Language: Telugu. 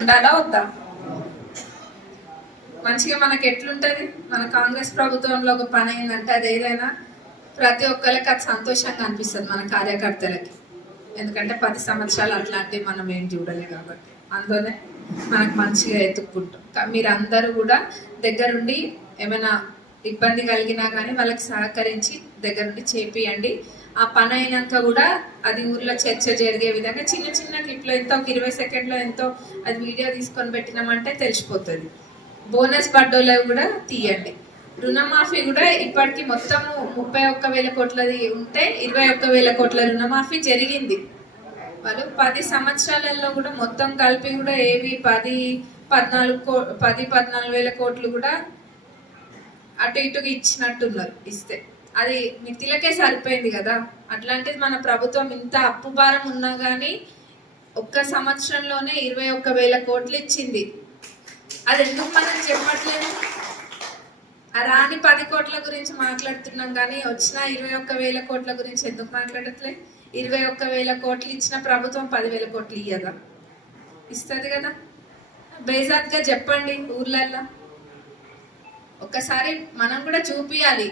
ఉండాలా వద్దా? మంచిగా మనకి ఎట్లుంటది? మన కాంగ్రెస్ ప్రభుత్వంలో ఒక పని అయిందంటే అది ఏదైనా ప్రతి ఒక్కరికి అది సంతోషంగా అనిపిస్తుంది మన కార్యకర్తలకి. ఎందుకంటే పది సంవత్సరాలు అట్లాంటివి మనం ఏం చూడలే కాబట్టి. అందులోనే మనకు మంచిగా ఎత్తుక్కుంటాం. మీరు మీరందరూ కూడా దగ్గరుండి ఏమైనా ఇబ్బంది కలిగినా కానీ వాళ్ళకి సహకరించి దగ్గరుండి చేపియండి. ఆ పని అయినాక కూడా అది ఊర్లో చర్చ జరిగే విధంగా చిన్న చిన్న క్లిప్లో ఎంతో ఒక ఇరవై సెకండ్లో ఎంతో అది వీడియో తీసుకొని పెట్టినామంటే తెలిసిపోతుంది. బోనస్ బడ్డోలో కూడా తీయండి. రుణమాఫీ కూడా ఇప్పటికి మొత్తం ముప్పై ఒక్క వేల కోట్లది ఉంటే ఇరవై ఒక్క వేల కోట్ల రుణమాఫీ జరిగింది. వాళ్ళు పది సంవత్సరాలలో కూడా మొత్తం కలిపి కూడా ఏవి పది పద్నాలుగు కో పది పద్నాలుగు వేల కోట్లు కూడా అటు ఇటుగా ఇచ్చినట్టున్నారు ఇస్తే. అది మితిలకే సరిపోయింది కదా. అట్లాంటిది మన ప్రభుత్వం ఇంత అప్పు భారం ఉన్నా కానీ ఒక్క సంవత్సరంలోనే ఇరవై ఒక్క వేల కోట్లు ఇచ్చింది. అది ఎందుకు మనం చెప్పట్లేదు? ఆ రాని పది కోట్ల గురించి మాట్లాడుతున్నాం కానీ వచ్చిన ఇరవై ఒక్క వేల కోట్ల గురించి ఎందుకు మాట్లాడట్లే? ఇరవై ఒక్క వేల కోట్లు ఇచ్చిన ప్రభుత్వం పదివేల కోట్లు ఇయ్యదా? ఇస్తుంది కదా. బేజాత్గా చెప్పండి ఊర్లల్లో. ఒక్కసారి మనం కూడా చూపియాలి.